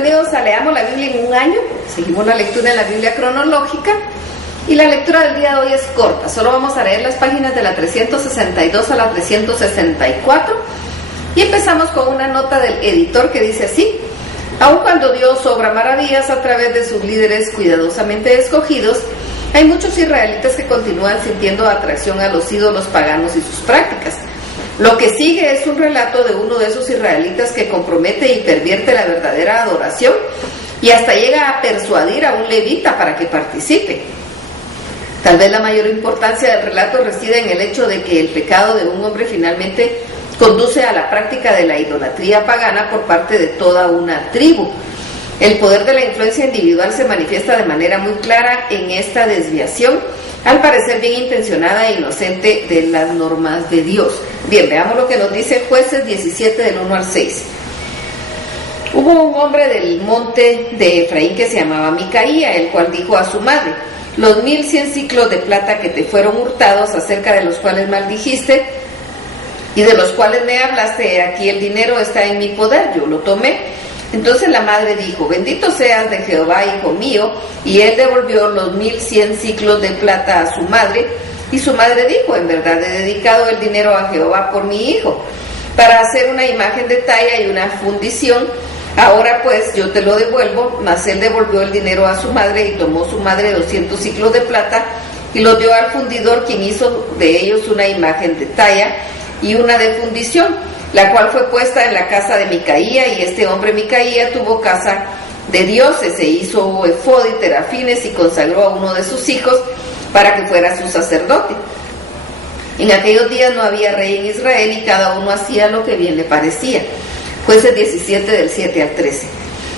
bienvenidos a Leamos la Biblia en un año. Seguimos la lectura en la Biblia cronológica y la lectura del día de hoy es corta. Solo vamos a leer las páginas de la 362 a la 364 y empezamos con una nota del editor que dice así: aun cuando Dios obra maravillas a través de sus líderes cuidadosamente escogidos, hay muchos israelitas que continúan sintiendo atracción a los ídolos paganos y sus prácticas. Lo que sigue es un relato de uno de esos israelitas que compromete y pervierte la verdadera adoración y hasta llega a persuadir a un levita para que participe. Tal vez la mayor importancia del relato reside en el hecho de que el pecado de un hombre finalmente conduce a la práctica de la idolatría pagana por parte de toda una tribu. El poder de la influencia individual se manifiesta de manera muy clara en esta desviación, al parecer bien intencionada e inocente, de las normas de Dios. Bien, veamos lo que nos dice Jueces 17 del 1 al 6. Hubo un hombre del monte de Efraín que se llamaba Micaía, el cual dijo a su madre: los 1100 ciclos de plata que te fueron hurtados, acerca de los cuales maldijiste y de los cuales me hablaste, aquí el dinero está en mi poder, yo lo tomé. Entonces la madre dijo: bendito seas de Jehová, hijo mío. Y él devolvió los 1100 ciclos de plata a su madre. Y su madre dijo: en verdad he dedicado el dinero a Jehová por mi hijo, para hacer una imagen de talla y una fundición. Ahora pues yo te lo devuelvo. Mas él devolvió el dinero a su madre, y tomó su madre 200 ciclos de plata y los dio al fundidor, quien hizo de ellos una imagen de talla y una de fundición, la cual fue puesta en la casa de Micaía. Y este hombre Micaía tuvo casa de dioses, se hizo efod y terafines y consagró a uno de sus hijos para que fuera su sacerdote. En aquellos días no había rey en Israel y cada uno hacía lo que bien le parecía. Jueces 17 del 7 al 13.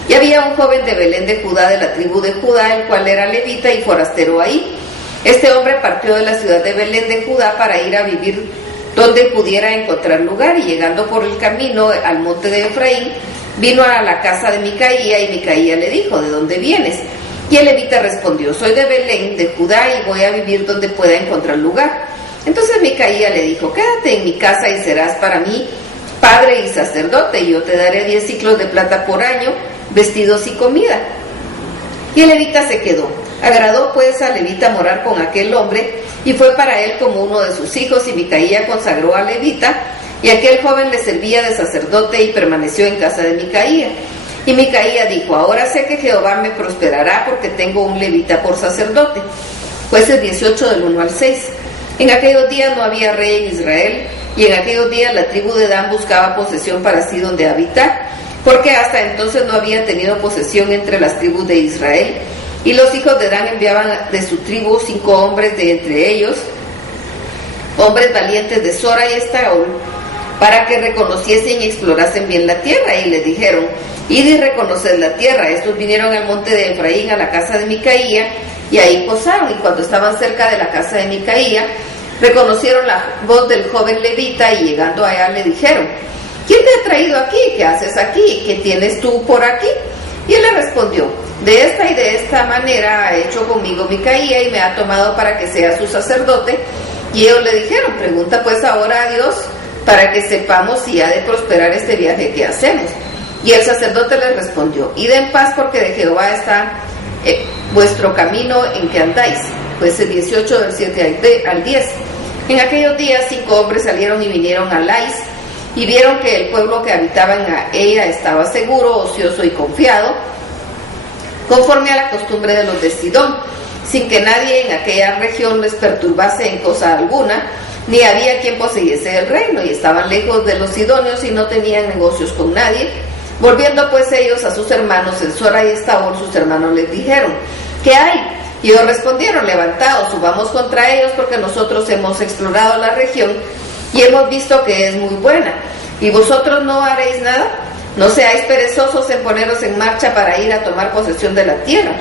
Y había un joven de Belén de Judá, de la tribu de Judá, el cual era levita y forastero ahí. Este hombre partió de la ciudad de Belén de Judá para ir a vivir donde pudiera encontrar lugar, y llegando por el camino al monte de Efraín, vino a la casa de Micaía, y Micaía le dijo: ¿de dónde vienes? Y el levita respondió: soy de Belén de Judá y voy a vivir donde pueda encontrar lugar. Entonces Micaía le dijo: quédate en mi casa y serás para mí padre y sacerdote, y yo te daré 10 ciclos de plata por año, vestidos y comida. Y el levita se quedó. Agradó pues al levita morar con aquel hombre, y fue para él como uno de sus hijos. Y Micaía consagró al levita, y aquel joven le servía de sacerdote y permaneció en casa de Micaía. Y Micaía dijo: ahora sé que Jehová me prosperará, porque tengo un levita por sacerdote. Jueces 18 del 1 al 6. En aquellos días no había rey en Israel, y en aquellos días la tribu de Dan buscaba posesión para sí donde habitar, porque hasta entonces no habían tenido posesión entre las tribus de Israel. Y los hijos de Dan enviaban de su tribu 5 hombres de entre ellos, hombres valientes de Zora y Estaol, para que reconociesen y explorasen bien la tierra. Y les dijeron: id y reconoced la tierra. Estos vinieron al monte de Efraín, a la casa de Micaía, y ahí posaron. Y cuando estaban cerca de la casa de Micaía, reconocieron la voz del joven levita, y llegando allá le dijeron: ¿quién te ha traído aquí? ¿Qué haces aquí? ¿Qué tienes tú por aquí? Y él le respondió: de esta y de esta manera ha hecho conmigo Micaía, y me ha tomado para que sea su sacerdote. Y ellos le dijeron: pregunta pues ahora a Dios, para que sepamos si ha de prosperar este viaje que hacemos. Y el sacerdote les respondió: id en paz, porque de Jehová está vuestro camino en que andáis. Jueces 18 del 7 al 10. En aquellos días 5 hombres salieron y vinieron a Lais, y vieron que el pueblo que habitaba en ella estaba seguro, ocioso y confiado, conforme a la costumbre de los de Sidón, sin que nadie en aquella región les perturbase en cosa alguna, ni había quien poseyese el reino, y estaban lejos de los sidonios y no tenían negocios con nadie. Volviendo pues ellos a sus hermanos en Zora y Estaol, sus hermanos les dijeron: ¿qué hay? Y ellos respondieron: levantaos, subamos contra ellos, porque nosotros hemos explorado la región y hemos visto que es muy buena. ¿Y vosotros no haréis nada? No seáis perezosos en poneros en marcha para ir a tomar posesión de la tierra.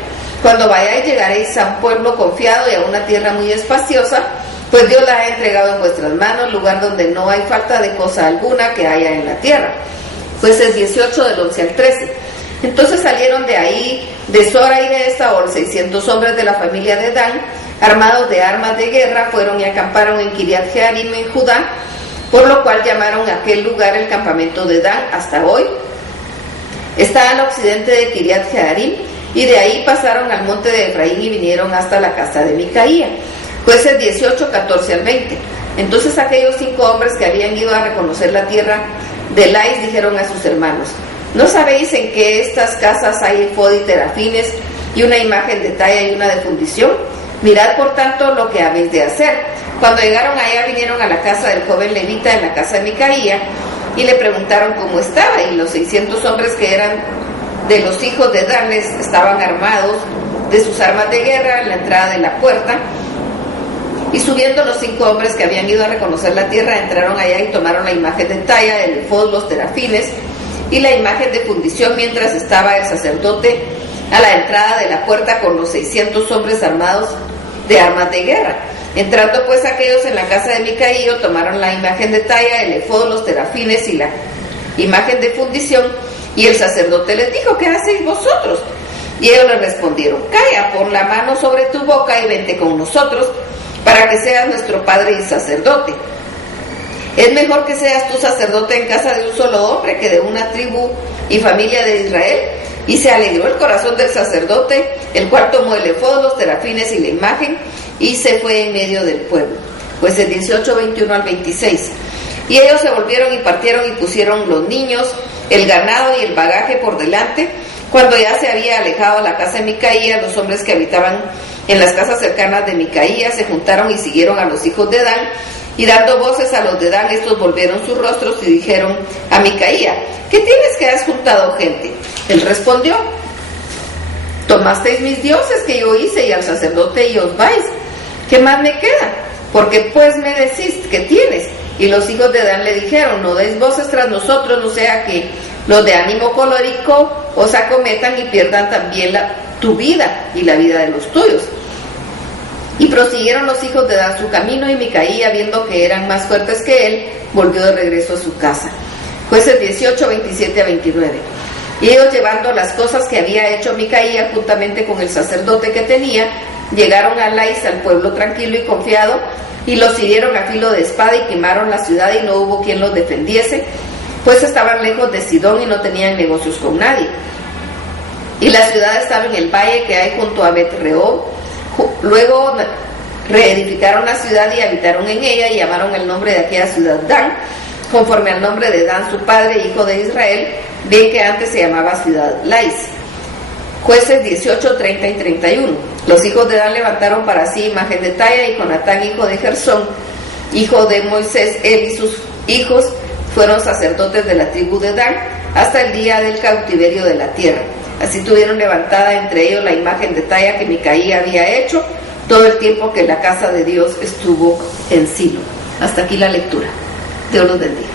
Cuando vayáis, llegaréis a un pueblo confiado y a una tierra muy espaciosa, pues Dios la ha entregado en vuestras manos, lugar donde no hay falta de cosa alguna que haya en la tierra. Jueces 18 del 11 al 13. Entonces salieron de ahí, de Zora y de Estaol, 600 hombres de la familia de Dan, armados de armas de guerra, fueron y acamparon en Kiriat Jearim en Judá, por lo cual llamaron a aquel lugar el campamento de Dan hasta hoy. Está al occidente de Kiriat Jearim, y de ahí pasaron al monte de Efraín y vinieron hasta la casa de Micaía. Jueces 18, 14 al 20. Entonces aquellos 5 hombres que habían ido a reconocer la tierra de Lais dijeron a sus hermanos: ¿no sabéis en que estas casas hay efod y terafines y una imagen de talla y una de fundición? Mirad por tanto lo que habéis de hacer. Cuando llegaron allá, vinieron a la casa del joven levita en la casa de Micaía y le preguntaron cómo estaba, y los 600 hombres que eran de los hijos de Dan estaban armados de sus armas de guerra en la entrada de la puerta. Y subiendo los 5 hombres que habían ido a reconocer la tierra, entraron allá y tomaron la imagen de talla, el efod, los terafines y la imagen de fundición, mientras estaba el sacerdote a la entrada de la puerta con los 600 hombres armados de armas de guerra. Entrando pues aquellos en la casa de Micaío, tomaron la imagen de talla, el efod, los terafines y la imagen de fundición, y el sacerdote les dijo: ¿qué hacéis vosotros? Y ellos le respondieron: calla, pon la mano sobre tu boca y vente con nosotros, para que seas nuestro padre y sacerdote. Es mejor que seas tú sacerdote en casa de un solo hombre que de una tribu y familia de Israel. Y se alegró el corazón del sacerdote, el cual tomó el efod, los terafines y la imagen, y se fue en medio del pueblo. Pues el 18, 21 al 26. Y ellos se volvieron y partieron y pusieron los niños, el ganado y el bagaje por delante. Cuando ya se había alejado la casa de Micaía, los hombres que habitaban en las casas cercanas de Micaía se juntaron y siguieron a los hijos de Dan, y dando voces a los de Dan, estos volvieron sus rostros y dijeron a Micaía: ¿qué tienes que has juntado gente? Él respondió: tomasteis mis dioses que yo hice y al sacerdote y os vais. ¿Qué más me queda? Porque pues me decís que tienes. Y los hijos de Dan le dijeron: no deis voces tras nosotros, no sea que los de ánimo colérico os acometan y pierdan también tu vida y la vida de los tuyos. Y prosiguieron los hijos de Dan su camino, y Micaía, viendo que eran más fuertes que él, volvió de regreso a su casa. Jueces 18, 27 a 29. Y ellos, llevando las cosas que había hecho Micaía juntamente con el sacerdote que tenía, llegaron a Lais, al pueblo tranquilo y confiado, y los hirieron a filo de espada y quemaron la ciudad, y no hubo quien los defendiese, pues estaban lejos de Sidón y no tenían negocios con nadie. Y la ciudad estaba en el valle que hay junto a Bet-rehob. Luego reedificaron la ciudad y habitaron en ella, y llamaron el nombre de aquella ciudad Dan, conforme al nombre de Dan su padre, hijo de Israel, bien que antes se llamaba ciudad Lais. Jueces 18, 30 y 31. Los hijos de Dan levantaron para sí imagen de talla, y Jonatán, hijo de Gersón, hijo de Moisés, él y sus hijos fueron sacerdotes de la tribu de Dan hasta el día del cautiverio de la tierra. Así tuvieron levantada entre ellos la imagen de talla que Micaía había hecho todo el tiempo que la casa de Dios estuvo en Silo. Hasta aquí la lectura. Dios los bendiga.